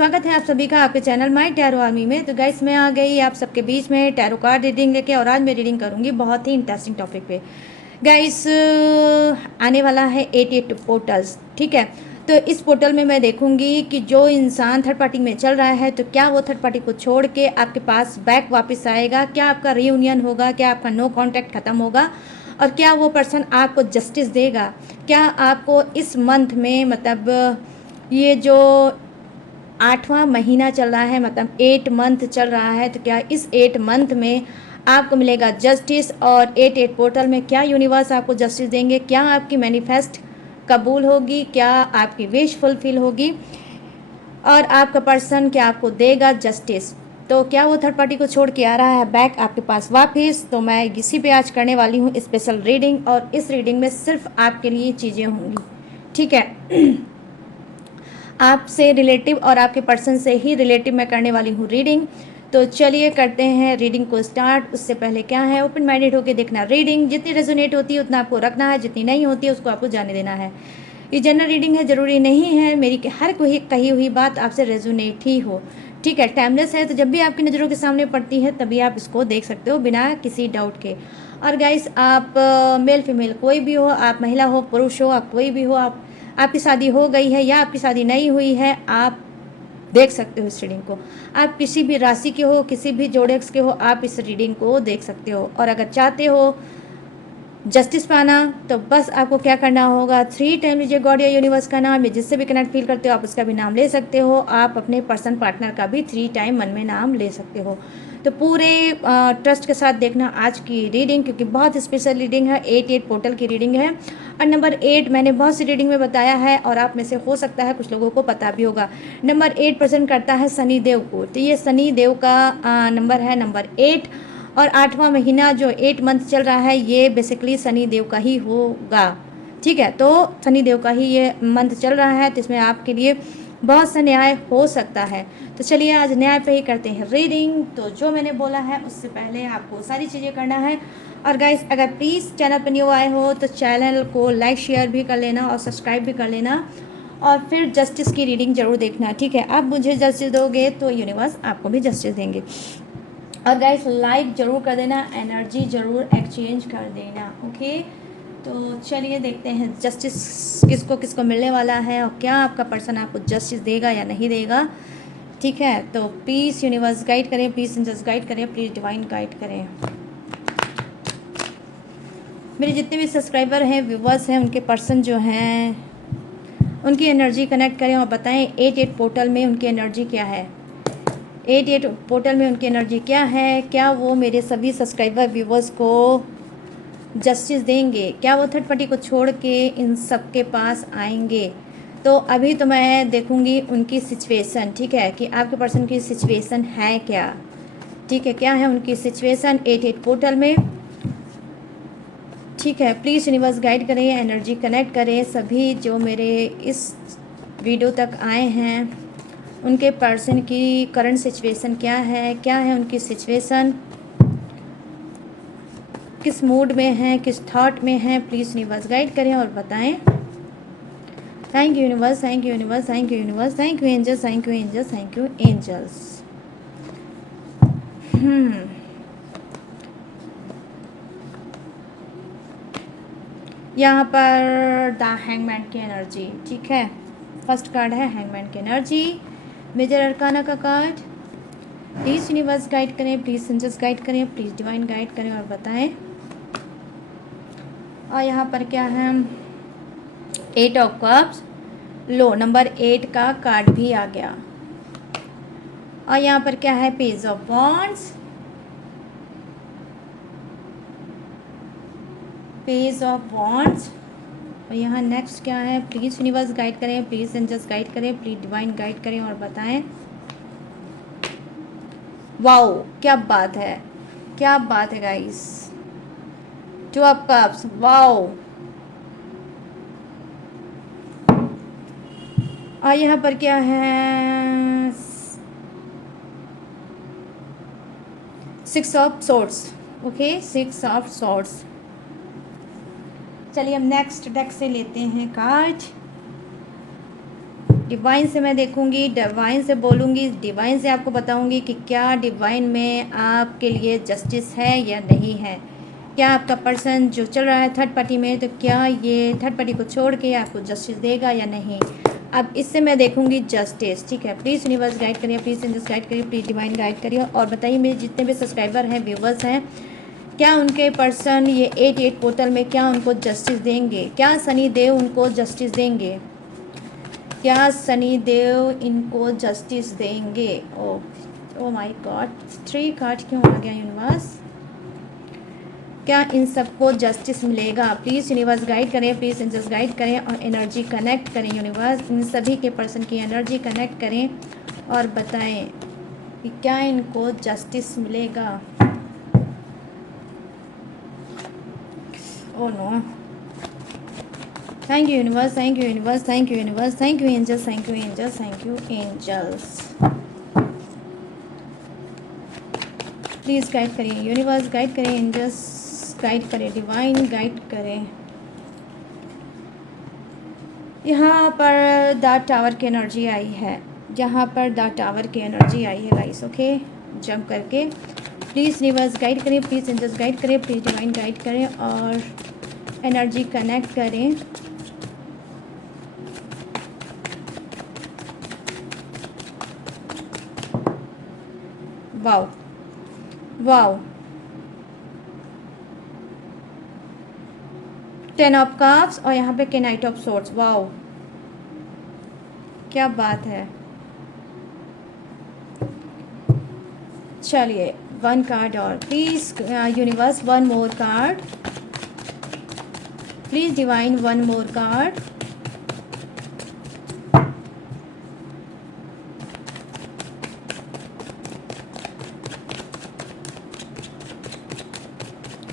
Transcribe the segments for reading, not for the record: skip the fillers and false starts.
स्वागत है आप सभी का आपके चैनल माय टैरो आर्मी में। तो गाइस मैं आ गई आप सबके बीच में टैरो कार्ड रीडिंग लेके, और आज मैं रीडिंग करूंगी बहुत ही इंटरेस्टिंग टॉपिक पे। गाइस आने वाला है 88 पोर्टल्स, ठीक है। तो इस पोर्टल में मैं देखूंगी कि जो इंसान थर्ड पार्टी में चल रहा है तो क्या वो थर्ड पार्टी को छोड़ के आपके पास बैक वापस आएगा, क्या आपका रीयूनियन होगा, क्या आपका नो कॉन्टैक्ट ख़त्म होगा, और क्या वो पर्सन आपको जस्टिस देगा। क्या आपको इस मंथ में मतलब ये जो 8वां महीना चल रहा है, मतलब 8 मंथ चल रहा है, तो क्या इस 8 मंथ में आपको मिलेगा जस्टिस, और 88 पोर्टल में क्या यूनिवर्स आपको जस्टिस देंगे, क्या आपकी मैनिफेस्ट कबूल होगी, क्या आपकी विश फुलफिल होगी, और आपका पर्सन क्या आपको देगा जस्टिस। तो क्या वो थर्ड पार्टी को छोड़ के आ रहा है बैक आपके पास वापस। तो मैं इसी पे आज करने वाली हूँ स्पेशल रीडिंग, और इस रीडिंग में सिर्फ आपके लिए चीज़ें होंगी, ठीक है। आपसे रिलेटिव और आपके पर्सन से ही रिलेटिव मैं करने वाली हूँ रीडिंग। तो चलिए करते हैं रीडिंग को स्टार्ट। उससे पहले क्या है, ओपन माइंडेड होकर देखना। रीडिंग जितनी रेजोनेट होती है उतना आपको रखना है, जितनी नहीं होती है उसको आपको जाने देना है। ये जनरल रीडिंग है, ज़रूरी नहीं है मेरी हर कोई कही हुई बात आपसे रेजोनेट ही हो, ठीक है। टाइमलेस है, तो जब भी आपकी नज़रों के सामने पड़ती है तभी आप इसको देख सकते हो बिना किसी डाउट के। और गाइस आप मेल फीमेल कोई भी हो, आप महिला हो पुरुष हो, आप कोई भी हो, आपकी शादी हो गई है या आपकी शादी नहीं हुई है, आप देख सकते हो इस रीडिंग को। आप किसी भी राशि के हो, किसी भी जोड़ेक्स के हो, आप इस रीडिंग को देख सकते हो। और अगर चाहते हो जस्टिस पाना तो बस आपको क्या करना होगा, 3 टाइम लीजिए गॉड या यूनिवर्स का नाम, या जिससे भी कनेक्ट फील करते हो आप उसका भी नाम ले सकते हो। आप अपने पर्सन पार्टनर का भी 3 टाइम मन में नाम ले सकते हो। तो पूरे ट्रस्ट के साथ देखना आज की रीडिंग, क्योंकि बहुत स्पेशल रीडिंग है, 88 पोर्टल की रीडिंग है। और नंबर 8 मैंने बहुत सी रीडिंग में बताया है, और आप में से हो सकता है कुछ लोगों को पता भी होगा। नंबर 8 प्रेजेंट करता है शनि देव को, तो ये शनि देव का नंबर है नंबर 8। और 8वां महीना जो 8 मंथ चल रहा है ये बेसिकली शनि देव का ही होगा, ठीक है। तो शनि देव का ही ये मंथ चल रहा है, तो इसमें आपके लिए बहुत सा न्याय हो सकता है। तो चलिए आज न्याय पे ही करते हैं रीडिंग। तो जो मैंने बोला है उससे पहले आपको सारी चीज़ें करना है। और गाइस अगर प्लीज़ चैनल पर न्यू आए हो तो चैनल को लाइक शेयर भी कर लेना और सब्सक्राइब भी कर लेना, और फिर जस्टिस की रीडिंग ज़रूर देखना, ठीक है। आप मुझे जस्टिस दोगे तो यूनिवर्स आपको भी जस्टिस देंगे। और गाइस लाइक ज़रूर कर देना, एनर्जी ज़रूर एक्सचेंज कर देना, ओके। तो चलिए देखते हैं जस्टिस किसको किसको मिलने वाला है, और क्या आपका पर्सन आपको जस्टिस देगा या नहीं देगा, ठीक है। तो प्लीज़ यूनिवर्स गाइड करें, प्लीज़ एंजल्स गाइड करें, प्लीज़ डिवाइन गाइड करें। मेरे जितने भी सब्सक्राइबर हैं, व्यूवर्स हैं, उनके पर्सन जो हैं उनकी एनर्जी कनेक्ट करें और बताएं 88 पोर्टल में उनकी एनर्जी क्या है। 88 पोर्टल में उनकी एनर्जी क्या है, क्या वो मेरे सभी सब्सक्राइबर व्यूवर्स को जस्टिस देंगे, क्या वो थर्ड पार्टी को छोड़ के इन सब के पास आएंगे। तो अभी तो मैं देखूंगी उनकी सिचुएशन, ठीक है, कि आपके पर्सन की सिचुएशन है क्या, ठीक है, क्या है उनकी सिचुएशन 88 पोर्टल में, ठीक है। प्लीज़ यूनिवर्स गाइड करें, एनर्जी कनेक्ट करें। सभी जो मेरे इस वीडियो तक आए हैं उनके पर्सन की करंट सिचुएशन क्या है उनकी सिचुएशन, किस मूड में है, किस थॉट में है, प्लीज़ यूनिवर्स गाइड करें और बताएं। Thank you universe, thank you universe, thank you universe, thank you angels, thank you angels, thank you angels. यहाँ पर द हैंगमैन की एनर्जी, ठीक है। फर्स्ट कार्ड है हैंगमैन की एनर्जी, मेजर अरकाना का कार्ड। प्लीज़ यूनिवर्स गाइड करें, please angels guide करें, प्लीज़ डिवाइन गाइड करें और बताएं। और यहाँ पर क्या है, 8 ऑफ कप्स, लो नंबर 8 का कार्ड भी आ गया। और यहाँ पर क्या है, page of wands, page of wands. और यहाँ नेक्स्ट क्या है, प्लीज़ यूनिवर्स गाइड करें, प्लीज़ एंजल्स गाइड करें, प्लीज़ डिवाइन गाइड करें और बताएं। वाओ क्या बात है, क्या बात है गाइस, 2 ऑफ कप्स, वाओ। और यहाँ पर क्या है, 6 of swords, okay, 6 of swords. चलिए हम नेक्स्ट डेक से लेते हैं कार्ड। डिवाइन से मैं देखूंगी, डिवाइन से बोलूँगी, डिवाइन से आपको बताऊंगी कि क्या डिवाइन में आपके लिए जस्टिस है या नहीं है। क्या आपका पर्सन जो चल रहा है थर्ड पार्टी में, तो क्या ये थर्ड पार्टी को छोड़ के आपको जस्टिस देगा या नहीं। अब इससे मैं देखूंगी जस्टिस, ठीक है। प्लीज़ यूनिवर्स गाइड करिए, प्लीज़ एंजल्स गाइड करिए, प्लीज़ डिवाइन गाइड करिए और बताइए मेरे जितने भी सब्सक्राइबर हैं, व्यूवर्स हैं, क्या उनके पर्सन ये 88 पोर्टल में क्या उनको जस्टिस देंगे, क्या शनि देव उनको जस्टिस देंगे, क्या शनि देव इनको जस्टिस देंगे। ओ माय गॉड, 3 कार्ड क्यों आ गया यूनिवर्स। क्या इन सबको जस्टिस मिलेगा। प्लीज़ यूनिवर्स गाइड करें, प्लीज़ एंजल्स गाइड करें और एनर्जी कनेक्ट करें। यूनिवर्स इन सभी के पर्सन की एनर्जी कनेक्ट करें और बताएं कि क्या इनको जस्टिस मिलेगा। Oh no, thank you universe, thank you universe, thank you universe, thank you angels, thank you angels, thank you angels. Please guide करिए यूनिवर्स, गाइड करें एंजल्स, गाइड करें डिवाइन, गाइड करें। यहाँ पर द टावर की energy आई है, यहाँ पर द टावर की एनर्जी आई है गाइस। ओके, जंप करके प्लीज़ यूनिवर्स गाइड करें, प्लीज़ एंजल्स गाइड करें, प्लीज़ डिवाइन गाइड करें और एनर्जी कनेक्ट करें। वाओ वाओ, 10 ऑफ कप्स और यहाँ पे के नाइट ऑफ सोर्ड्स। वाओ, क्या बात है। चलिए 1 कार्ड और please universe 1 more card, please divine 1 more card.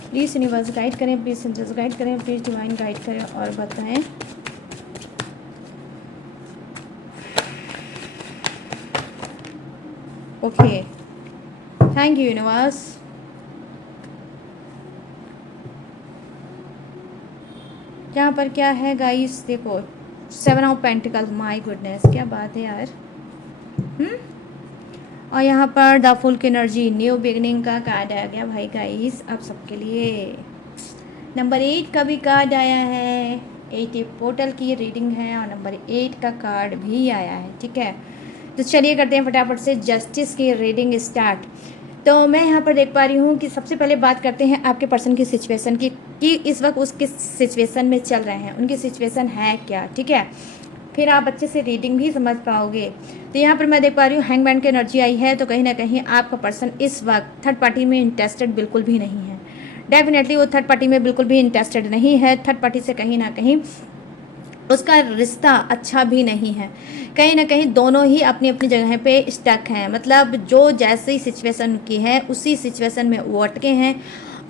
Please universe guide करें, प्लीज़ एंजल्स गाइड करें, प्लीज़ डिवाइन गाइड करें और बताएं। Okay, thank you universe. यहाँ पर क्या है गाइस, देखो 7 ऑफ पेंटिकल्स, माय गुडनेस, क्या बात है यार। और यहाँ पर द फुल की एनर्जी, न्यू बिगनिंग का कार्ड आ गया भाई गाइस आप सबके लिए। नंबर 8 का भी कार्ड आया है, 8 पोर्टल की रीडिंग है और नंबर 8 का कार्ड भी आया है, ठीक है। तो चलिए करते हैं फटाफट से जस्टिस की रीडिंग स्टार्ट। तो मैं यहाँ पर देख पा रही हूँ कि सबसे पहले बात करते हैं आपके पर्सन की सिचुएशन की, कि इस वक्त उस किस सिचुएशन में चल रहे हैं, उनकी सिचुएशन है क्या, ठीक है। फिर आप अच्छे से रीडिंग भी समझ पाओगे। तो यहाँ पर मैं देख पा रही हूँ हैंगमैन की एनर्जी आई है, तो कहीं ना कहीं आपका पर्सन इस वक्त थर्ड पार्टी में इंटरेस्टेड बिल्कुल भी नहीं है। डेफिनेटली वो थर्ड पार्टी में बिल्कुल भी इंटरेस्टेड नहीं है। थर्ड पार्टी से कहीं ना कहीं उसका रिश्ता अच्छा भी नहीं है। कहीं ना कहीं दोनों ही अपनी अपनी जगह पे स्टक हैं, मतलब जो जैसी सिचुएशन की है उसी सिचुएशन में वो अटके हैं।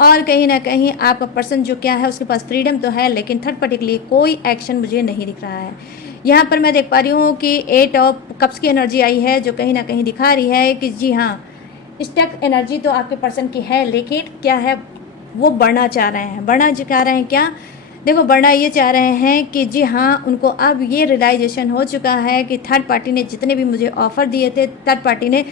और कहीं ना कहीं आपका पर्सन जो क्या है उसके पास फ्रीडम तो है, लेकिन थर्ड पार्टी के लिए कोई एक्शन मुझे नहीं दिख रहा है। यहाँ पर मैं देख पा रही हूँ कि 8 ऑफ कप्स की एनर्जी आई है, जो कहीं ना कहीं दिखा रही है कि जी हाँ, स्टक एनर्जी तो आपके पर्सन की है, लेकिन क्या है वो बढ़ना चाह रहे हैं। बढ़ना चाह रहे हैं क्या, देखो बढ़ना ये चाह रहे हैं कि जी हाँ, उनको अब ये रियलाइजेशन हो चुका है कि थर्ड पार्टी ने जितने भी मुझे ऑफ़र दिए थे, थर्ड पार्टी ने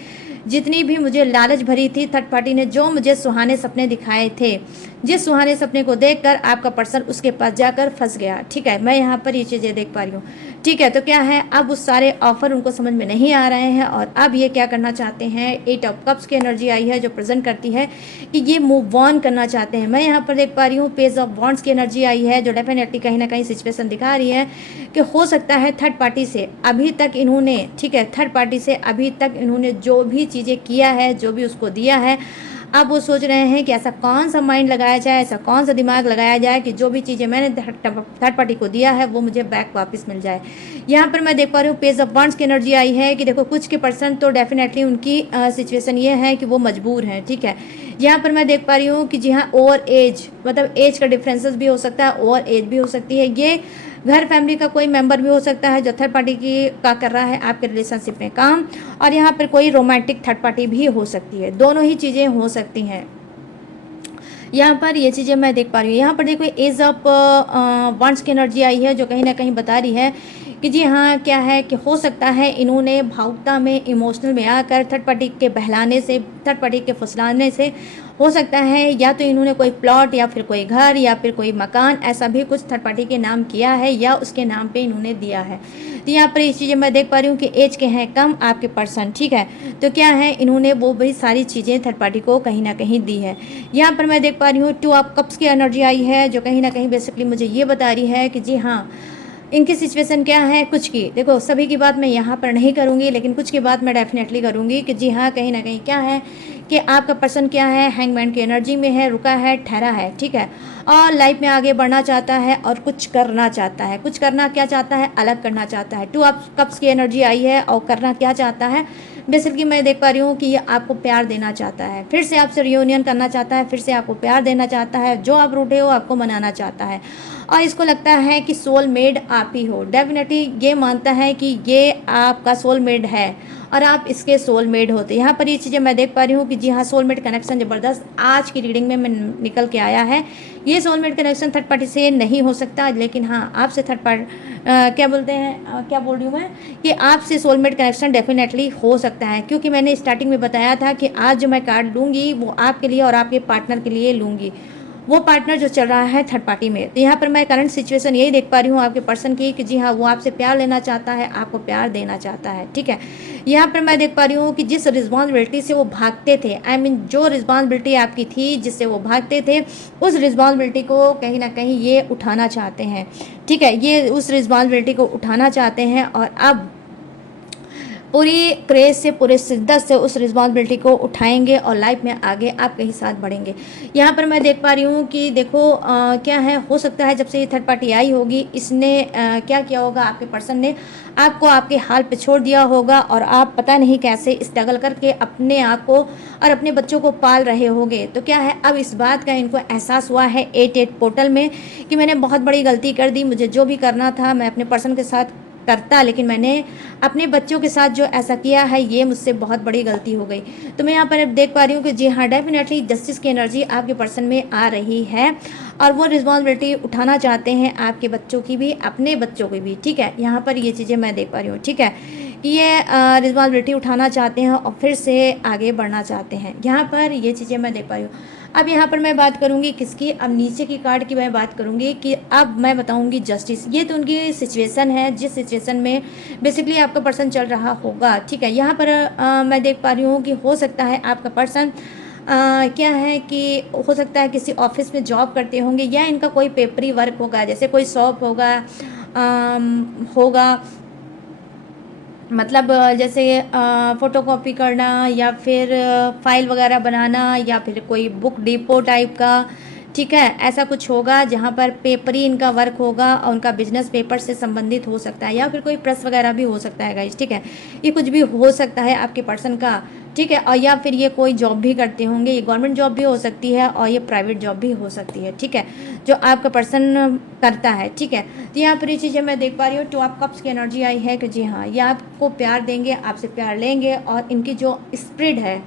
जितनी भी मुझे लालच भरी थी, थर्ड पार्टी ने जो मुझे सुहाने सपने दिखाए थे, जिस सुहाने सपने को देखकर आपका पर्सन उसके पास जाकर फंस गया, ठीक है। मैं यहाँ पर ये चीज़ें देख पा रही हूँ, ठीक है। तो क्या है, अब उस सारे ऑफर उनको समझ में नहीं आ रहे हैं और अब ये क्या करना चाहते हैं। 8 ऑफ कप्स की एनर्जी आई है जो प्रेजेंट करती है कि ये मूव ऑन करना चाहते हैं। मैं यहाँ पर देख पा रही हूँ पेज ऑफ वॉन्ड्स की एनर्जी आई है, जो डेफिनेटली कहीं ना कहीं सिचुएशन दिखा रही है कि हो सकता है थर्ड पार्टी से अभी तक इन्होंने, ठीक है, थर्ड पार्टी से अभी तक इन्होंने जो भी चीज़ें किया है, जो भी उसको दिया है, अब वो सोच रहे हैं कि ऐसा कौन सा माइंड लगाया जाए, ऐसा कौन सा दिमाग लगाया जाए कि जो भी चीज़ें मैंने थर्ड पार्टी को दिया है वो मुझे बैक वापस मिल जाए। यहाँ पर मैं देख पा रही हूँ पेज ऑफ वॉन्ड्स की एनर्जी आई है कि देखो कुछ के पर्सन तो डेफिनेटली उनकी सिचुएशन ये है कि वो मजबूर हैं, ठीक है। यहाँ पर मैं देख पा रही हूँ कि जी हाँ, ओवर एज, मतलब एज का डिफरेंसेस भी हो सकता है, ओवर एज भी हो सकती है, ये घर फैमिली का कोई मेंबर भी हो सकता है जो थर्ड पार्टी की का कर रहा है आपके रिलेशनशिप में काम, और यहाँ पर कोई रोमांटिक थर्ड पार्टी भी हो सकती है, दोनों ही चीज़ें हो सकती हैं। यहाँ पर ये चीज़ें मैं देख पा रही हूँ। यहाँ पर देखो एज ऑफ वंस की एनर्जी आई है जो कहीं ना कहीं बता रही है कि जी हाँ क्या है कि हो सकता है इन्होंने भावुकता में, इमोशनल में आकर थर्ड पार्टी के बहलाने से, थर्ड पार्टी के फुसलाने से हो सकता है या तो इन्होंने कोई प्लॉट या फिर कोई घर या फिर कोई मकान ऐसा भी कुछ थर्ड पार्टी के नाम किया है या उसके नाम पे इन्होंने दिया है। तो यहाँ पर इस चीज़ें मैं देख पा रही हूँ कि एज के हैं कम आपके पर्सन, ठीक है। तो क्या है इन्होंने वो भी सारी चीज़ें थर्ड पार्टी को कहीं ना कहीं दी है। यहाँ पर मैं देख पा रही हूँ 2 ऑफ कप्स की एनर्जी आई है जो कहीं ना कहीं बेसिकली मुझे ये बता रही है कि जी हाँ इनकी सिचुएशन क्या है। कुछ की देखो सभी की बात मैं यहाँ पर नहीं करूँगी लेकिन कुछ की बात मैं डेफिनेटली करूँगी कि जी हाँ कहीं ना कहीं क्या है कि आपका पर्सन क्या है, हैंगमैन की एनर्जी में है, रुका है, ठहरा है, ठीक है। और लाइफ में आगे बढ़ना चाहता है और कुछ करना चाहता है। कुछ करना क्या चाहता है, अलग करना चाहता है। 2 ऑफ कप्स की एनर्जी आई है और करना क्या चाहता है, बेसिकली मैं देख पा रही हूँ कि ये आपको प्यार देना चाहता है, फिर से आपसे रियूनियन करना चाहता है, फिर से आपको प्यार देना चाहता है, जो आप रूठे हो आपको मनाना चाहता है और इसको लगता है कि सोलमेट आप ही हो। डेफिनेटली ये मानता है कि ये आपका सोलमेट है और आप इसके सोलमेट होते। यहाँ पर ये चीज़ें मैं देख पा रही हूँ कि जी हाँ सोलमेट कनेक्शन ज़बरदस्त आज की रीडिंग में निकल के आया है। ये सोलमेट कनेक्शन थर्ड पार्टी से नहीं हो सकता लेकिन हाँ आपसे थर्ड पार्टी क्या बोलते हैं क्या बोल रही हूँ मैं कि आपसे सोलमेट कनेक्शन डेफिनेटली हो सकता है, क्योंकि मैंने स्टार्टिंग में बताया था कि आज जो मैं कार्ड लूँगी वो आपके लिए और आपके पार्टनर के लिए लूँगी, वो पार्टनर जो चल रहा है थर्ड पार्टी में। तो यहाँ पर मैं करंट सिचुएशन यही देख पा रही हूँ आपके पर्सन की कि जी हाँ वो आपसे प्यार लेना चाहता है, आपको प्यार देना चाहता है, ठीक है। यहाँ पर मैं देख पा रही हूँ कि जिस रिस्पॉन्सिबिलिटी से वो भागते थे, आई मीन जो रिस्पॉन्सिबिलिटी आपकी थी जिससे वो भागते थे, उस रिस्पॉन्सिबिलिटी को कहीं ना कहीं ये उठाना चाहते हैं, ठीक है। ये उस रिस्पॉन्सिबिलिटी को उठाना चाहते हैं और अब पूरी क्रेज से, पूरे शिद्दत से उस रिस्पॉन्सिबिलिटी को उठाएंगे और लाइफ में आगे आपके ही साथ बढ़ेंगे। यहाँ पर मैं देख पा रही हूँ कि देखो क्या है, हो सकता है जब से ये थर्ड पार्टी आई होगी इसने क्या किया होगा, आपके पर्सन ने आपको आपके हाल पे छोड़ दिया होगा और आप पता नहीं कैसे स्ट्रगल करके अपने आप को और अपने बच्चों को पाल रहे होगे। तो क्या है अब इस बात का इनको एहसास हुआ है 8-8 पोर्टल में कि मैंने बहुत बड़ी गलती कर दी, मुझे जो भी करना था मैं अपने पर्सन के साथ करता लेकिन मैंने अपने बच्चों के साथ जो ऐसा किया है ये मुझसे बहुत बड़ी गलती हो गई। तो मैं यहाँ पर अब देख पा रही हूँ कि जी हाँ डेफिनेटली जस्टिस की एनर्जी आपके पर्सन में आ रही है और वो रिस्पॉन्सिबिलिटी उठाना चाहते हैं आपके बच्चों की भी, अपने बच्चों की भी, ठीक है। यहाँ पर ये चीज़ें मैं देख पा रही हूँ, ठीक है, कि ये रिस्पॉन्सिबिलिटी उठाना चाहते हैं और फिर से आगे बढ़ना चाहते हैं। यहाँ पर ये चीज़ें मैं देख पा रही हूँ। अब यहाँ पर मैं बात करूँगी किसकी, अब नीचे की कार्ड की मैं बात करूँगी कि अब मैं बताऊँगी जस्टिस। ये तो उनकी सिचुएशन है जिस सिचुएशन में बेसिकली आपका पर्सन चल रहा होगा, ठीक है। यहाँ पर मैं देख पा रही हूँ कि हो सकता है आपका पर्सन क्या है कि हो सकता है किसी ऑफिस में जॉब करते होंगे या इनका कोई पेपरी वर्क होगा, जैसे कोई शॉप होगा होगा, मतलब जैसे फ़ोटोकॉपी करना या फिर फाइल वगैरह बनाना या फिर कोई बुक डिपो टाइप का, ठीक है, ऐसा कुछ होगा जहाँ पर पेपरी इनका वर्क होगा और उनका बिजनेस पेपर से संबंधित हो सकता है या फिर कोई प्रेस वगैरह भी हो सकता है गाइस, ठीक है। ये कुछ भी हो सकता है आपके पर्सन का, ठीक है। और या फिर ये कोई जॉब भी करते होंगे, ये गवर्नमेंट जॉब भी हो सकती है और ये प्राइवेट जॉब भी हो सकती है, ठीक है, जो आपका पर्सन करता है, ठीक है। तो यहाँ पर ये चीज़ें मैं देख पा रही हूँ। 2 ऑफ कप्स की एनर्जी आई है कि जी हाँ ये आपको प्यार देंगे, आपसे प्यार लेंगे और इनकी जो स्पिरिट है,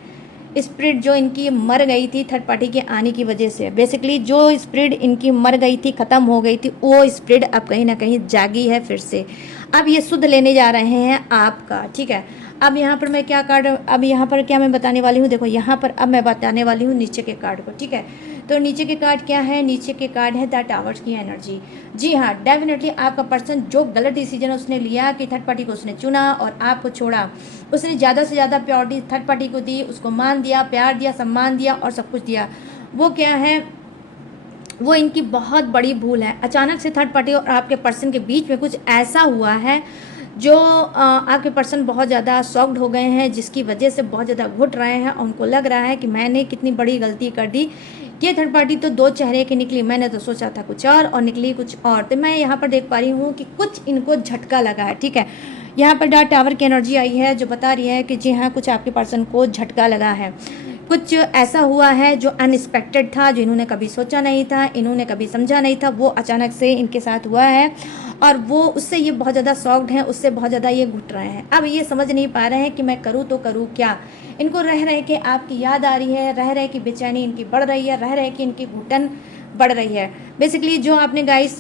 स्पिरिट जो इनकी मर गई थी थर्ड पार्टी के आने की वजह से, बेसिकली जो स्पिरिट इनकी मर गई थी, ख़त्म हो गई थी, वो स्पिरिट अब कहीं ना कहीं जागी है फिर से। अब ये शुद्ध लेने जा रहे हैं आपका, ठीक है। अब यहाँ पर मैं क्या कार्ड, अब यहाँ पर क्या मैं बताने वाली हूँ, देखो यहाँ पर अब मैं बताने वाली हूँ नीचे के कार्ड को, ठीक है। तो नीचे के कार्ड क्या है, नीचे के कार्ड है द टावर्स की एनर्जी। जी हाँ डेफिनेटली आपका पर्सन जो गलत डिसीजन उसने लिया कि थर्ड पार्टी को उसने चुना और आपको छोड़ा, उसने ज़्यादा से ज़्यादा प्रायोरिटी थर्ड पार्टी को दी, उसको मान दिया, प्यार दिया, सम्मान दिया और सब कुछ दिया। वो क्या है, वो इनकी बहुत बड़ी भूल है। अचानक से थर्ड पार्टी और आपके पर्सन के बीच में कुछ ऐसा हुआ है जो आपके पर्सन बहुत ज़्यादा शॉक्ड हो गए हैं, जिसकी वजह से बहुत ज़्यादा घुट रहे हैं और उनको लग रहा है कि मैंने कितनी बड़ी गलती कर दी। ये थर्ड पार्टी तो 2 चेहरे की निकली, मैंने तो सोचा था कुछ और निकली कुछ और। तो मैं यहाँ पर देख पा रही हूँ कि कुछ इनको झटका लगा है, ठीक है। यहाँ पर डार्क टावर की एनर्जी आई है जो बता रही है कि जी हाँ कुछ आपके पर्सन को झटका लगा है, कुछ ऐसा हुआ है जो अनएक्सपेक्टेड था, जो इन्होंने कभी सोचा नहीं था, इन्होंने कभी समझा नहीं था, वो अचानक से इनके साथ हुआ है और वो उससे ये बहुत ज़्यादा शॉक्ड हैं, उससे बहुत ज़्यादा ये घुट रहे हैं। अब ये समझ नहीं पा रहे हैं कि मैं करूँ तो करूँ क्या। इनको रह रहे कि आपकी याद आ रही है, रह रहे कि बेचैनी इनकी बढ़ रही है, रह रहे कि इनकी घुटन बढ़ रही है। बेसिकली जो आपने गाइस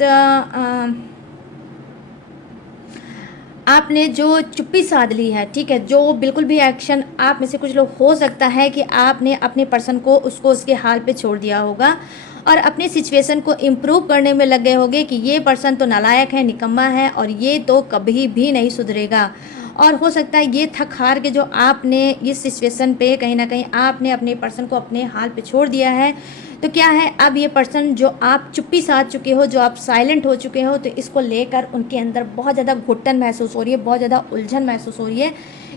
आपने जो चुप्पी साध ली है, ठीक है, जो बिल्कुल भी एक्शन, आप में से कुछ लोग हो सकता है कि आपने अपने पर्सन को उसको उसके हाल पे छोड़ दिया होगा और अपनी सिचुएशन को इम्प्रूव करने में लग गए होंगे कि ये पर्सन तो नालायक है, निकम्मा है और ये तो कभी भी नहीं सुधरेगा। और हो सकता है ये थक हार के जो आपने इस सिचुएशन पे कहीं ना कहीं आपने अपने पर्सन को अपने हाल पे छोड़ दिया है, तो क्या है, अब ये पर्सन जो आप चुप्पी साध चुके हो, जो आप साइलेंट हो चुके हो, तो इसको लेकर उनके अंदर बहुत ज़्यादा घुटन महसूस हो रही है, बहुत ज़्यादा उलझन महसूस हो रही है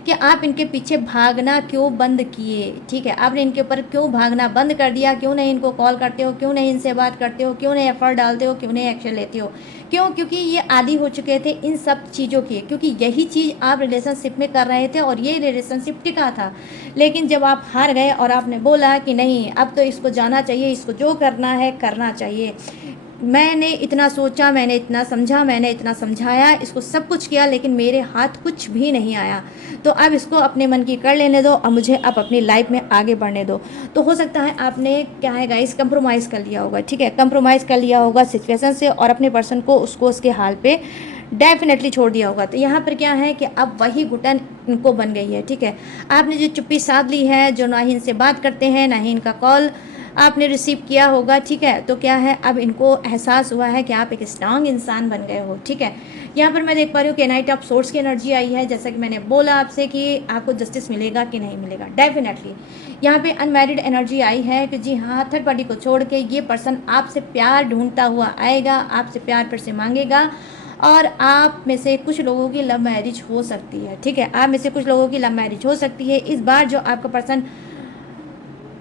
कि आप इनके पीछे भागना क्यों बंद किए। ठीक है, आपने इनके ऊपर क्यों भागना बंद कर दिया, क्यों नहीं इनको कॉल करते हो, क्यों नहीं इनसे बात करते हो, क्यों नहीं एफर्ट डालते हो, क्यों नहीं एक्शन लेते हो, क्यों? क्योंकि ये आदी हो चुके थे इन सब चीज़ों की, क्योंकि यही चीज़ आप रिलेशनशिप में कर रहे थे और ये रिलेशनशिप टिका था। लेकिन जब आप हार गए और आपने बोला कि नहीं, अब तो इसको जाना चाहिए, इसको जो करना है करना चाहिए, मैंने इतना सोचा, मैंने इतना समझा, मैंने इतना समझाया, इसको सब कुछ किया, लेकिन मेरे हाथ कुछ भी नहीं आया, तो अब इसको अपने मन की कर लेने दो और मुझे अब अपनी लाइफ में आगे बढ़ने दो। तो हो सकता है आपने क्या है गाइस, कंप्रोमाइज़ कर लिया होगा। ठीक है, कंप्रोमाइज़ कर लिया होगा सिचुएशन से और अपने पर्सन को उसको उसके हाल पे डेफिनेटली छोड़ दिया होगा। तो यहाँ पर क्या है कि अब वही घुटन इनको बन गई है। ठीक है, आपने जो चुप्पी साध ली है, जो ना ही इनसे बात करते हैं, ना ही इनका कॉल आपने रिसीव किया होगा। ठीक है, तो क्या है, अब इनको एहसास हुआ है कि आप एक स्ट्रांग इंसान बन गए हो। ठीक है, यहाँ पर मैं देख पा रही हूँ कि नाइट ऑफ सोर्स की एनर्जी आई है। जैसा कि मैंने बोला आपसे कि आपको जस्टिस मिलेगा कि नहीं मिलेगा, डेफिनेटली यहाँ पे अनमैरिड एनर्जी आई है कि जी हाँ, थर्ड पार्टी को छोड़ के ये पर्सन आपसे प्यार ढूंढता हुआ आएगा, आपसे प्यार फिर से मांगेगा और आप में से कुछ लोगों की लव मैरिज हो सकती है। ठीक है, आप में से कुछ लोगों की लव मैरिज हो सकती है। इस बार जो आपका पर्सन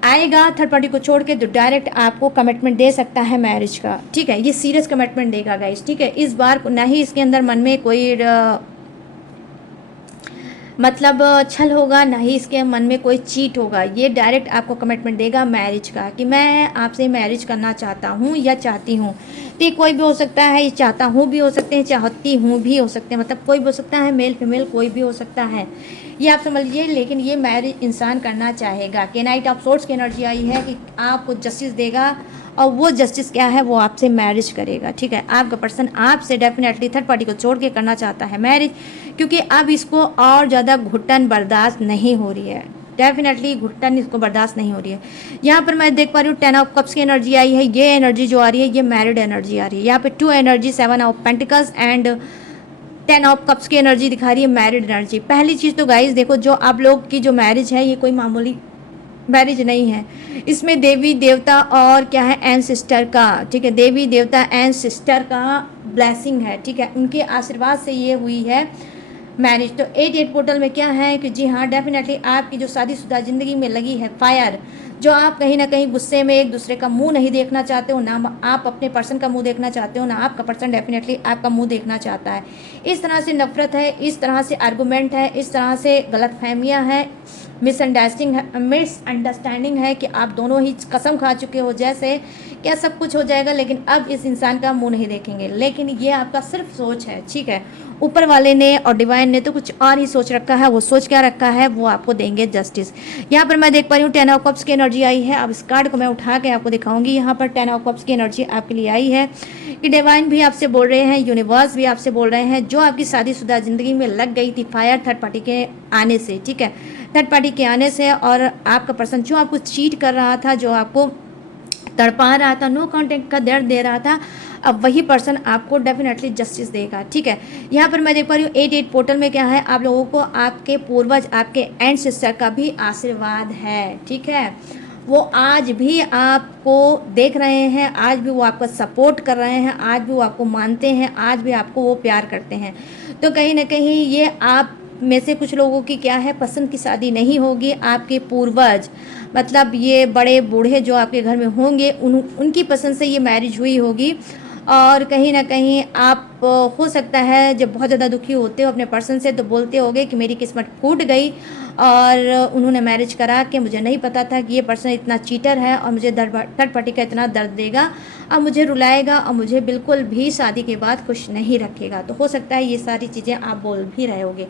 आएगा थर्ड पार्टी को छोड़ के, तो डायरेक्ट आपको कमिटमेंट दे सकता है मैरिज का। ठीक है, ये सीरियस कमिटमेंट देगा गाइस। ठीक है, इस बार ना ही इसके अंदर मन में कोई मतलब छल होगा, ना ही इसके मन में कोई चीट होगा। ये डायरेक्ट आपको कमिटमेंट देगा मैरिज का कि मैं आपसे मैरिज करना चाहता हूँ या चाहती हूँ। तो ये कोई भी हो सकता है, ये चाहता हूँ भी हो सकते हैं, चाहती हूँ भी हो सकते हैं, मतलब कोई भी हो सकता है, मेल फीमेल कोई भी हो सकता है, ये आप समझ लीजिए। लेकिन ये मैरिज इंसान करना चाहेगा कि नाइट ऑफ सोर्ट्स की एनर्जी आई है कि आपको जस्टिस देगा और वो जस्टिस क्या है, वो आपसे मैरिज करेगा। ठीक है, आपका पर्सन आपसे डेफिनेटली थर्ड पार्टी को छोड़ के करना चाहता है मैरिज, क्योंकि अब इसको और ज़्यादा घुटन बर्दाश्त नहीं हो रही है। डेफिनेटली घुटन इसको बर्दाश्त नहीं हो रही है। यहाँ पर मैं देख पा रही हूँ 10 ऑफ कप्स की एनर्जी आई है। ये एनर्जी जो आ रही है, ये मैरिड एनर्जी आ रही है। यहाँ पे 2 energy 7 of pentacles and 10 of cups की एनर्जी दिखा रही है, मैरिड एनर्जी। पहली चीज़ तो गाइस देखो, जो आप लोग की जो मैरिज है, ये कोई मामूली मैरिज नहीं है। इसमें देवी देवता और क्या है, एंसेस्टर का, ठीक है, देवी देवता एंसेस्टर का ब्लेसिंग है। ठीक है, उनके आशीर्वाद से ये हुई है मैरिज। तो 88 पोर्टल में क्या है कि जी हाँ, डेफिनेटली आपकी जो शादीशुदा ज़िंदगी में लगी है फायर, जो आप कहीं ना कहीं गुस्से में एक दूसरे का मुंह नहीं देखना चाहते हो, ना आप अपने पर्सन का मुंह देखना चाहते हो, ना आपका पर्सन डेफिनेटली आपका मुंह देखना चाहता है। इस तरह से नफरत है, इस तरह से आर्गूमेंट है, इस तरह से गलतफहमियां हैं, मिसअंडरस्टैंडिंग है कि आप दोनों ही कसम खा चुके हो जैसे क्या सब कुछ हो जाएगा, लेकिन अब इस इंसान का मुंह नहीं देखेंगे। लेकिन ये आपका सिर्फ सोच है। ठीक है, ऊपर वाले ने और डिवाइन ने तो कुछ और ही सोच रखा है। वो सोच क्या रखा है, वो आपको देंगे जस्टिस। यहाँ पर मैं देख पा रही हूँ 10 ऑफ कप्स की एनर्जी आई है। अब इस कार्ड को मैं उठा के आपको दिखाऊंगी। यहाँ पर 10 ऑफ कप्स की एनर्जी आपके लिए आई है कि डिवाइन भी आपसे बोल रहे हैं, यूनिवर्स भी आपसे बोल रहे हैं, जो आपकी शादीशुदा ज़िंदगी में लग गई थी फायर थर्ड पार्टी के आने से। ठीक है, थर्ड पार्टी के आने से, और आपका पर्सन जो आपको चीट कर रहा था, जो आपको तड़पा रहा था, नो कांटेक्ट का दर्द दे रहा था, अब वही पर्सन आपको डेफिनेटली जस्टिस देगा। ठीक है, यहाँ पर मैं देख पा रही हूँ 88 पोर्टल में क्या है, आप लोगों को आपके पूर्वज, आपके एंसेस्टर का भी आशीर्वाद है। ठीक है, वो आज भी आपको देख रहे हैं, आज भी वो आपका सपोर्ट कर रहे हैं, आज भी वो आपको मानते हैं, आज भी आपको वो प्यार करते हैं। तो कहीं ना कहीं ये आप में से कुछ लोगों की क्या है, पसंद की शादी नहीं होगी। आपके पूर्वज, मतलब ये बड़े बूढ़े जो आपके घर में होंगे, उनकी पसंद से ये मैरिज हुई होगी। और कहीं ना कहीं आप हो सकता है जब बहुत ज़्यादा दुखी होते हो अपने पर्सन से, तो बोलते होगे कि मेरी किस्मत फूट गई और उन्होंने मैरिज करा के, मुझे नहीं पता था कि ये पर्सन इतना चीटर है और मुझे थर्ड पार्टी का इतना दर्द देगा और मुझे रुलाएगा और मुझे बिल्कुल भी शादी के बाद खुश नहीं रखेगा। तो हो सकता है ये सारी चीज़ें आप बोल भी रहे होगे,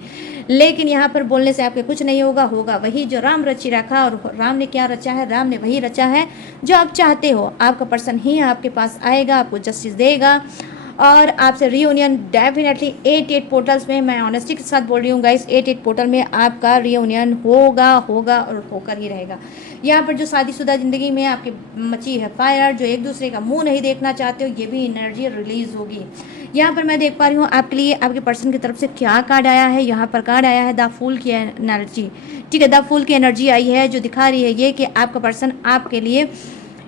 लेकिन यहाँ पर बोलने से आपके कुछ नहीं होगा। होगा वही जो राम रची रखा, और राम ने क्या रचा है, राम ने वही रचा है जो आप चाहते हो। आपका पर्सन ही आपके पास आएगा, आपको जस्टिस देगा और आपसे रीयूनियन डेफिनेटली 88 पोर्टल्स में, मैं ऑनेस्टी के साथ बोल रही हूँ गाइस, 88 पोर्टल में आपका रीयूनियन होगा होगा और होकर ही रहेगा। यहाँ पर जो शादीशुदा ज़िंदगी में आपकी मची है फायर, जो एक दूसरे का मुंह नहीं देखना चाहते हो, ये भी एनर्जी रिलीज होगी। यहाँ पर मैं देख पा रही हूँ आपके लिए आपके पर्सन की तरफ से क्या कार्ड आया है। यहाँ पर कार्ड आया है द फूल की एनर्जी, ठीक है। द फूल की एनर्जी आई है जो दिखा रही है ये कि आपका पर्सन आपके लिए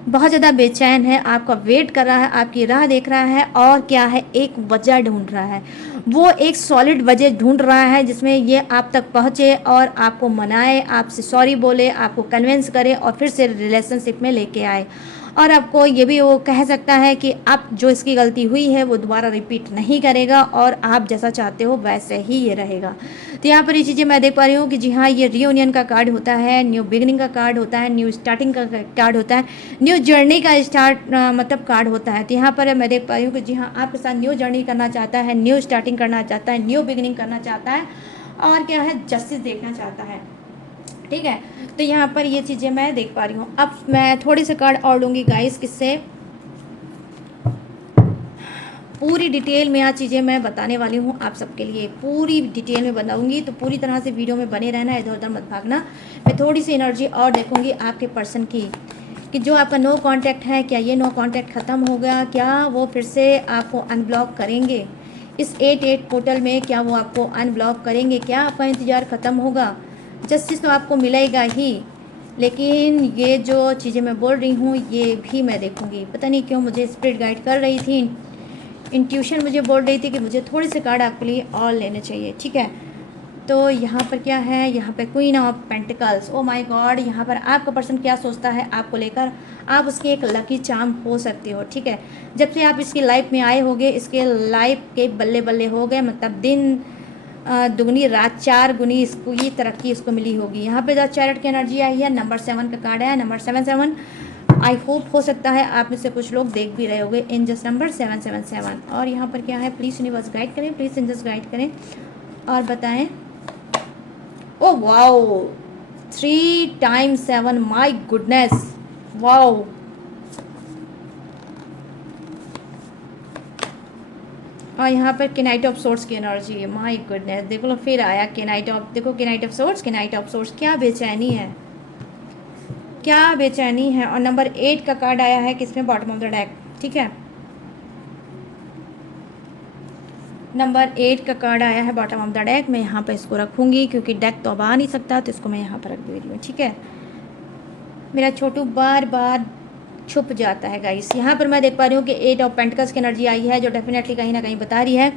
बहुत ज़्यादा बेचैन है, आपका वेट कर रहा है, आपकी राह देख रहा है और क्या है, एक वजह ढूंढ रहा है। वो एक सॉलिड वजह ढूंढ रहा है जिसमें ये आप तक पहुँचे और आपको मनाए, आपसे सॉरी बोले, आपको कन्विंस करे और फिर से रिलेशनशिप में लेके आए। और आपको ये भी वो कह सकता है कि आप जो इसकी गलती हुई है वो दोबारा रिपीट नहीं करेगा और आप जैसा चाहते हो वैसे ही ये रहेगा। तो यहाँ पर ये चीज़ें मैं देख पा रही हूँ कि जी हाँ, ये रीयूनियन का कार्ड होता है, न्यू बिगिनिंग का कार्ड होता है, न्यू स्टार्टिंग का कार्ड होता है, न्यू जर्नी का स्टार्ट मतलब कार्ड होता है। तो यहाँ पर मैं देख पा रही हूँ कि जी हाँ, आपके साथ न्यू जर्नी करना चाहता है, न्यू स्टार्टिंग करना चाहता है, न्यू बिगिनिंग करना चाहता है और क्या है, जस्टिस देखना चाहता है, ठीक है। तो यहाँ पर ये चीज़ें मैं देख पा रही हूँ। अब मैं थोड़ी से कार्ड और लूँगी गाइस, किससे पूरी डिटेल में आज चीज़ें मैं बताने वाली हूँ आप सबके लिए, पूरी डिटेल में बताऊँगी। तो पूरी तरह से वीडियो में बने रहना, इधर उधर मत भागना। मैं थोड़ी सी एनर्जी और देखूँगी आपके पर्सन की कि जो आपका नो कांटेक्ट है, क्या ये नो कांटेक्ट ख़त्म हो गया, क्या वो फिर से आपको अनब्लॉक करेंगे इस 88 पोर्टल में, क्या वो आपको अनब्लॉक करेंगे, क्या आपका इंतज़ार ख़त्म होगा। जस्टिस तो आपको मिलेगा ही, लेकिन ये जो चीज़ें मैं बोल रही हूँ ये भी मैं देखूँगी। पता नहीं क्यों मुझे स्पिरिट गाइड कर रही थी, इंट्यूशन मुझे बोल रही थी कि मुझे थोड़े से कार्ड आपके लिए और लेने चाहिए, ठीक है। तो यहाँ पर क्या है, यहाँ पे queen of pentacles, oh my God. यहाँ पर आपका पर्सन क्या सोचता है आपको लेकर, आप उसकी एक लकी चार्म हो सकते हो, ठीक है। जब से आप इसकी लाइफ में आए होगे, इसके लाइफ के बल्ले बल्ले हो गए, मतलब दिन दुगनी रात चार गुनी इसको ये तरक्की इसको मिली होगी। यहाँ पे द चैरिट की एनर्जी आई है, नंबर 7 का कार्ड है, नंबर 77। आई होप हो सकता है आप में से कुछ लोग देख भी रहे होंगे इन जस्ट नंबर 777। और यहाँ पर क्या है, प्लीज़ यूनिवर्स गाइड करें, प्लीज़ इंजस्ट गाइड करें और बताएं। Oh wow, 3 times 7, my goodness, wow. और यहाँ पर केनाइट ऑफ सोर्स की एनर्जी है, माय गुडनेस, देखो लो फिर आया केनाइट ऑफ, देखो केनाइट ऑफ सोर्स, केनाइट ऑफ सोर्स, क्या बेचैनी है, क्या बेचैनी है। और नंबर 8 का कार्ड आया है किसमें, बॉटम ऑफ द डेक, ठीक है। नंबर 8 का कार्ड आया है बॉटम ऑफ द डेक। मैं यहाँ पर इसको रखूँगी क्योंकि डेक तो अब आ नहीं सकता, तो इसको मैं यहाँ पर रख दे रही हूँ, ठीक है। मेरा छोटू बार बार छुप जाता है गाइस। यहाँ पर मैं देख पा रही हूँ कि 8 ऑफ पेंटिकल्स की एनर्जी आई है जो डेफिनेटली कहीं ना कहीं बता रही है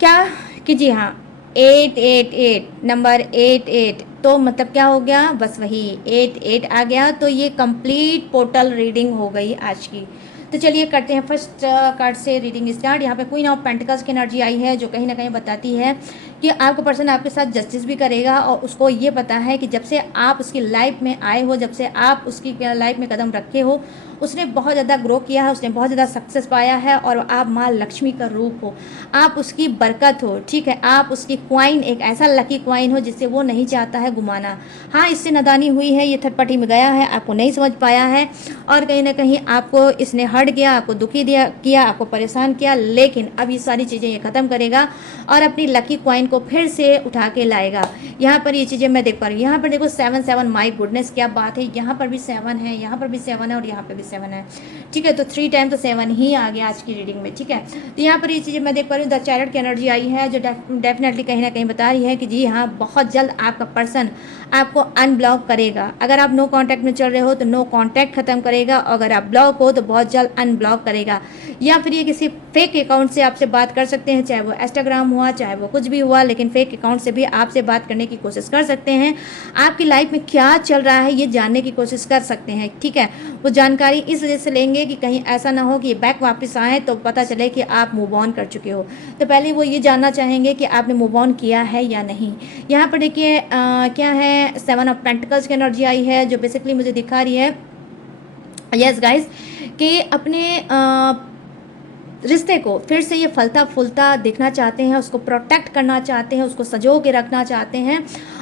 क्या कि जी हाँ, 888 नंबर 88, तो मतलब क्या हो गया, बस वही 88 आ गया। तो ये कंप्लीट पोर्टल रीडिंग हो गई आज की। तो चलिए करते हैं फर्स्ट कार्ड से रीडिंग स्टार्ट। यहाँ पे क्वीन ऑफ पेंटिकल्स की एनर्जी आई है जो कहीं ना कहीं बताती है कि आपका पर्सन आपके साथ जस्टिस भी करेगा और उसको ये पता है कि जब से आप उसकी लाइफ में आए हो, जब से आप उसकी लाइफ में कदम रखे हो, उसने बहुत ज़्यादा ग्रो किया है, उसने बहुत ज़्यादा सक्सेस पाया है और आप माँ लक्ष्मी का रूप हो, आप उसकी बरकत हो, ठीक है। आप उसकी क्वाइन, एक ऐसा लकी क्वाइन हो जिससे वो नहीं चाहता है घुमाना। हाँ, इससे नादानी हुई है, ये थर्ड पार्टी में गया है, आपको नहीं समझ पाया है और कहीं ना कहीं आपको इसने हर्ट किया, आपको दुखी किया, आपको परेशान किया, लेकिन अब ये सारी चीज़ें ये ख़त्म करेगा और अपनी लकी क्वाइन को फिर से उठा के लाएगा। यहाँ पर ये चीज़ें मैं देख पा रही हूँ। यहाँ पर देखो 7 माई गुडनेस, क्या बात है, यहाँ पर भी 7 है, यहाँ पर भी 7 है और यहाँ पर भी 7 है, ठीक है। तो 3 टाइम तो 7 ही आ गया आज की रीडिंग में, ठीक है। तो यहाँ पर ये चीज़ें मैं देख पा रही हूँ। द चैरिट की एनर्जी आई है जो डेफिनेटली कहीं ना कहीं बता रही है कि जी हाँ, बहुत जल्द आपका पर्सन आपको अनब्लॉक करेगा। अगर आप नो कांटेक्ट में चल रहे हो तो नो कांटेक्ट खत्म करेगा, अगर आप ब्लॉक हो तो बहुत जल्द अनब्लॉक करेगा। या फिर ये किसी फेक अकाउंट से आपसे बात कर सकते हैं, चाहे वो इंस्टाग्राम हुआ, चाहे वो कुछ भी हुआ, लेकिन फेक अकाउंट से भी आपसे बात करने की कोशिश कर सकते हैं। आपकी लाइफ में क्या चल रहा है ये जानने की कोशिश कर सकते हैं, ठीक है। वो जानकारी इस वजह से लेंगे कि कहीं ऐसा ना हो कि बैक वापस आए तो पता चले कि आप मूव ऑन कर चुके हो। तो पहले वो ये जानना चाहेंगे कि आपने मूव ऑन किया है या नहीं। यहाँ पर देखिए क्या है, 7 ऑफ पेंटिकल्स की एनर्जी आई है जो बेसिकली मुझे दिखा रही है, यस गाइस, कि अपने रिश्ते को फिर से ये फलता फूलता देखना चाहते हैं, उसको प्रोटेक्ट करना चाहते हैं, उसको सजो के रखना चाहते हैं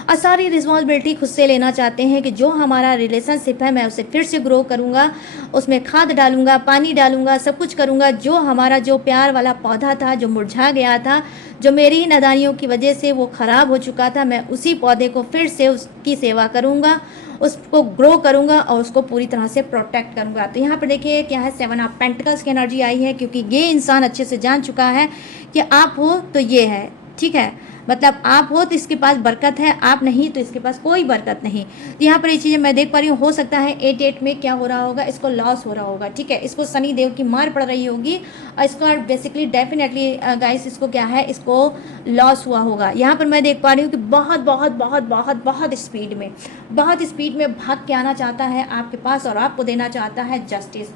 और सारी रिस्पॉन्सिबिलिटी खुद से लेना चाहते हैं कि जो हमारा रिलेशनशिप है मैं उसे फिर से ग्रो करूँगा, उसमें खाद डालूँगा, पानी डालूँगा, सब कुछ करूँगा। जो हमारा जो प्यार वाला पौधा था जो मुरझा गया था, जो मेरी ही नादानियों की वजह से वो ख़राब हो चुका था, मैं उसी पौधे को फिर से उसकी सेवा करूँगा, उसको ग्रो करूँगा और उसको पूरी तरह से प्रोटेक्ट करूँगा। तो यहाँ पर देखिए क्या है, 7 ऑफ पेंटिकल्स की एनर्जी आई है, क्योंकि ये इंसान अच्छे से जान चुका है कि आप हो तो ये है, ठीक है। मतलब आप हो तो इसके पास बरकत है, आप नहीं तो इसके पास कोई बरकत नहीं। तो यहाँ पर ये चीज़ें मैं देख पा रही हूँ। हो सकता है 8-8 में क्या हो रहा होगा, इसको लॉस हो रहा होगा, ठीक है। इसको शनि देव की मार पड़ रही होगी और इसको बेसिकली डेफिनेटली गाइस इसको क्या है, इसको लॉस हुआ होगा। यहाँ पर मैं देख पा रही हूँ कि बहुत बहुत बहुत बहुत बहुत स्पीड में भाग के आना चाहता है आपके पास और आपको देना चाहता है जस्टिस।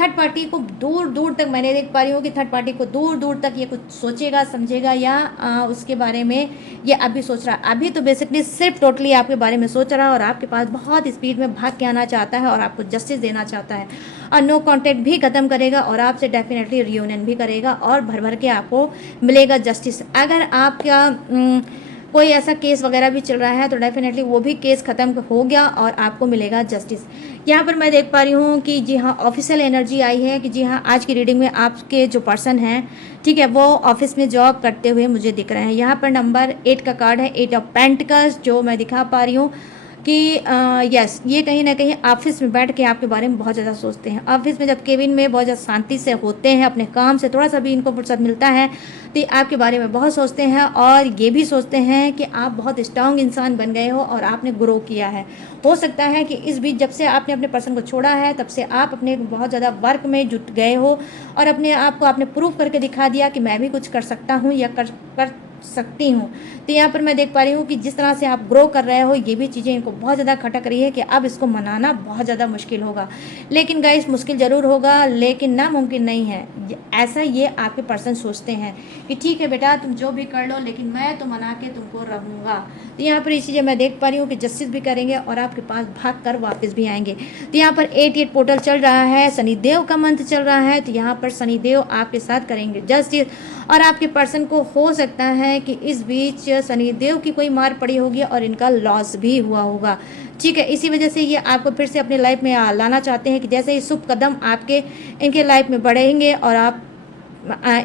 थर्ड पार्टी को दूर दूर तक मैंने देख पा रही हूँ कि थर्ड पार्टी को दूर दूर तक ये कुछ सोचेगा, समझेगा या उसके बारे में ये अभी सोच रहा है। अभी तो बेसिकली सिर्फ टोटली आपके बारे में सोच रहा है और आपके पास बहुत स्पीड में भाग के आना चाहता है और आपको जस्टिस देना चाहता है और नो कॉन्टैक्ट भी ख़त्म करेगा और आपसे डेफिनेटली रियूनियन भी करेगा और भर भर के आपको मिलेगा जस्टिस। अगर आपका कोई ऐसा केस वगैरह भी चल रहा है तो डेफिनेटली वो भी केस ख़त्म हो गया और आपको मिलेगा जस्टिस। यहाँ पर मैं देख पा रही हूँ कि जी हाँ ऑफिशियल एनर्जी आई है कि जी हाँ आज की रीडिंग में आपके जो पर्सन हैं, ठीक है, वो ऑफिस में जॉब करते हुए मुझे दिख रहे हैं। यहाँ पर नंबर 8 का कार्ड है, 8 ऑफ पेंटिकल्स, जो मैं दिखा पा रही हूँ कि यस ये कहीं ना कहीं ऑफिस में बैठ के आपके बारे में बहुत ज़्यादा सोचते हैं। ऑफिस में जब केबिन में बहुत ज़्यादा शांति से होते हैं, अपने काम से थोड़ा सा भी इनको फुर्सत मिलता है तो ये आपके बारे में बहुत सोचते हैं और ये भी सोचते हैं कि आप बहुत स्ट्रांग इंसान बन गए हो और आपने ग्रो किया है। हो सकता है कि इस बीच जब से आपने अपने पर्सन को छोड़ा है तब से आप अपने बहुत ज़्यादा वर्क में जुट गए हो और अपने आप को आपने प्रूव करके दिखा दिया कि मैं भी कुछ कर सकता हूँ या कर सकती हूँ। तो यहाँ पर मैं देख पा रही हूँ कि जिस तरह से आप ग्रो कर रहे हो ये भी चीज़ें इनको बहुत ज़्यादा खटक रही है कि अब इसको मनाना बहुत ज़्यादा मुश्किल होगा। लेकिन गाइस मुश्किल ज़रूर होगा लेकिन नामुमकिन नहीं है, ऐसा ये आपके पर्सन सोचते हैं कि ठीक है बेटा तुम जो भी कर लो लेकिन मैं तो मना के तुमको रहूँगा। तो यहाँ पर ये चीज़ें मैं देख पा रही हूँ कि जस्टिस भी करेंगे और आपके पास भाग कर वापस भी आएंगे। तो यहाँ पर 8-8 पोर्टल चल रहा है, शनिदेव का मंत्र चल रहा है, तो यहाँ पर शनिदेव आपके साथ करेंगे जस्टिस और आपके पर्सन को हो सकता है कि इस बीच शनिदेव की कोई मार पड़ी होगी और इनका लॉस भी हुआ होगा, ठीक है। इसी वजह से ये आपको फिर से अपने लाइफ में लाना चाहते हैं कि जैसे ही शुभ कदम आपके इनके लाइफ में बढ़ेंगे और आप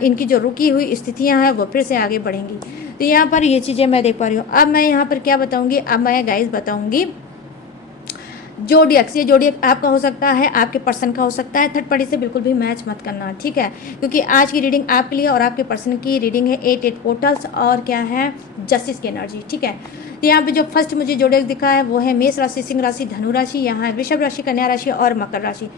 इनकी जो रुकी हुई स्थितियां हैं वो फिर से आगे बढ़ेंगी। तो यहाँ पर ये चीज़ें मैं देख पा रही हूँ। अब मैं यहाँ पर क्या बताऊँगी, अब मैं गाइस बताऊँगी जोडियक्स। ये जोडियक आपका हो सकता है, आपके पर्सन का हो सकता है। थर्ड पार्टी से बिल्कुल भी मैच मत करना, ठीक है, क्योंकि आज की रीडिंग आपके लिए और आपके पर्सन की रीडिंग है 8-8 पोर्टल्स और क्या है जस्टिस की एनर्जी, ठीक है। तो यहाँ पे जो फर्स्ट मुझे जोडियक दिखा है वो है मेष राशि, सिंह राशि, धनु राशि, यहाँ है वृषभ राशि, कन्या राशि और मकर राशि,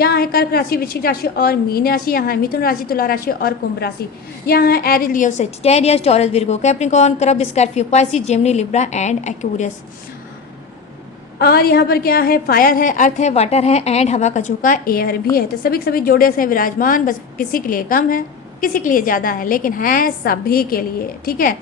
यहाँ है कर्क राशि, वृश्चिक राशि और मीन राशि, यहाँ है मिथुन राशि, तुला राशि और कुंभ राशि, यहाँ है एरिस, लियो, सजिटेरियस, टॉरस, विर्गो, कैप्रिकॉर्न, करब, Scorpio, Pisces, Gemini, Libra and Aquarius. और यहाँ पर क्या है, फायर है, अर्थ है, वाटर है एंड हवा का झोंका एयर भी है। तो सभी जोड़े से विराजमान, बस किसी के लिए कम है किसी के लिए ज़्यादा है लेकिन है सभी के लिए, ठीक है।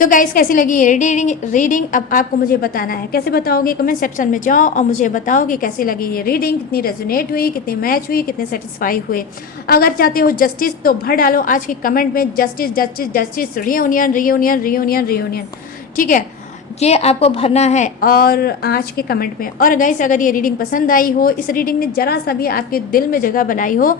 तो गाइस कैसी लगी ये रीडिंग अब आपको मुझे बताना है। कैसे बताओगे, कमेंट सेक्शन में जाओ और मुझे बताओ कि कैसी लगी ये रीडिंग, कितनी रेजोनेट हुई, कितनी मैच हुई, कितने सेटिस्फाई हुए। अगर चाहते हो जस्टिस तो भर डालो आज के कमेंट में justice justice justice, reunion reunion reunion reunion, ठीक है, ये आपको भरना है और आज के कमेंट में। और गाइस अगर ये रीडिंग पसंद आई हो, इस रीडिंग ने जरा सा भी आपके दिल में जगह बनाई हो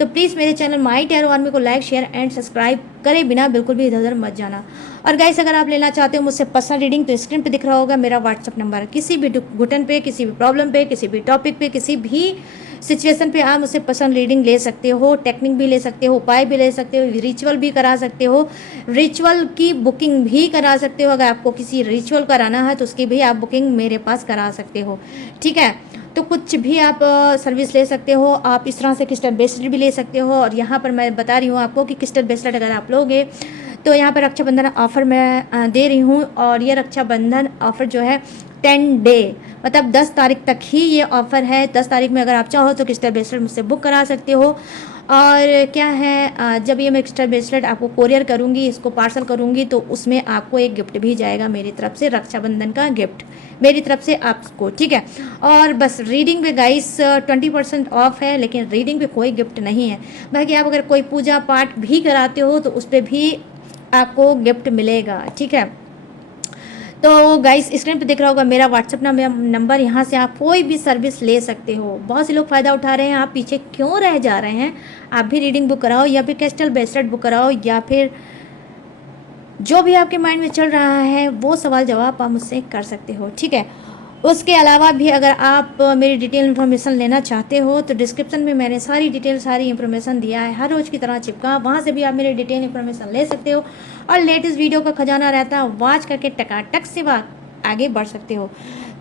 तो प्लीज़ मेरे चैनल माई टैरो आर्मी को लाइक शेयर एंड सब्सक्राइब करे बिना बिल्कुल भी इधर उधर मत जाना। और गाइस अगर आप लेना चाहते हो मुझसे पर्सनल रीडिंग तो स्क्रीन पे दिख रहा होगा मेरा व्हाट्सअप नंबर। किसी भी घुटन पे, किसी भी प्रॉब्लम पे, किसी भी टॉपिक पे, किसी भी सिचुएशन पे आप मुझसे पर्सनल रीडिंग ले सकते हो, टेक्निक भी ले सकते हो, उपाय भी ले सकते हो, रिचुअल भी करा सकते हो, रिचुअल की बुकिंग भी करा सकते हो। अगर आपको किसी रिचुअल कराना है तो उसकी भी आप बुकिंग मेरे पास करा सकते हो, ठीक है। तो कुछ भी आप सर्विस ले सकते हो। आप इस तरह से क्रिस्टल ब्रेसलेट भी ले सकते हो और यहाँ पर मैं बता रही हूँ आपको कि क्रिस्टल ब्रेसलेट अगर आप लोगे तो यहाँ पर रक्षाबंधन ऑफ़र मैं दे रही हूँ और ये रक्षाबंधन ऑफ़र जो है 10 डे मतलब 10 तारीख तक ही ये ऑफ़र है। 10 तारीख में अगर आप चाहो तो क्रिस्टल ब्रेसलेट मुझसे बुक करा सकते हो। और क्या है, जब ये मैं क्रिस्टल ब्रेसलेट आपको कोरियर करूँगी, इसको पार्सल करूँगी तो उसमें आपको एक गिफ्ट भी जाएगा मेरी तरफ से, रक्षाबंधन का गिफ्ट मेरी तरफ से आपको, ठीक है। और बस रीडिंग पे गाइस 20% ऑफ है लेकिन रीडिंग पे कोई गिफ्ट नहीं है। बाकी आप अगर कोई पूजा पाठ भी कराते हो तो उस पर भी आपको गिफ्ट मिलेगा, ठीक है। तो गाइस स्क्रीन पे दिख रहा होगा मेरा व्हाट्सअप नंबर, यहाँ से आप कोई भी सर्विस ले सकते हो। बहुत से लोग फ़ायदा उठा रहे हैं, आप पीछे क्यों रह जा रहे हैं? आप भी रीडिंग बुक कराओ, या फिर क्रिस्टल ब्रेसलेट बुक कराओ, या फिर जो भी आपके माइंड में चल रहा है वो सवाल जवाब आप मुझसे कर सकते हो, ठीक है। उसके अलावा भी अगर आप मेरी डिटेल इन्फॉर्मेशन लेना चाहते हो तो डिस्क्रिप्शन में मैंने सारी डिटेल सारी इन्फॉर्मेशन दिया है, हर रोज़ की तरह चिपका, वहाँ से भी आप मेरी डिटेल इन्फॉर्मेशन ले सकते हो। और लेटेस्ट वीडियो का खजाना रहता है, वॉच करके टकाटक से आगे बढ़ सकते हो।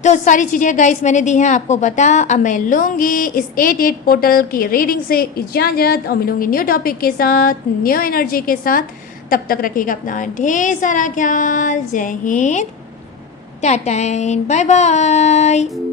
तो सारी चीज़ें गाइस मैंने दी हैं आपको बता। अब मैं लूँगी इस 88 पोर्टल की रीडिंग से इजाज़त और मिलूँगी न्यू टॉपिक के साथ, न्यू एनर्जी के साथ। तब तक रखिएगा अपना ढेर सारा ख्याल। जय Hind, tata and bye bye.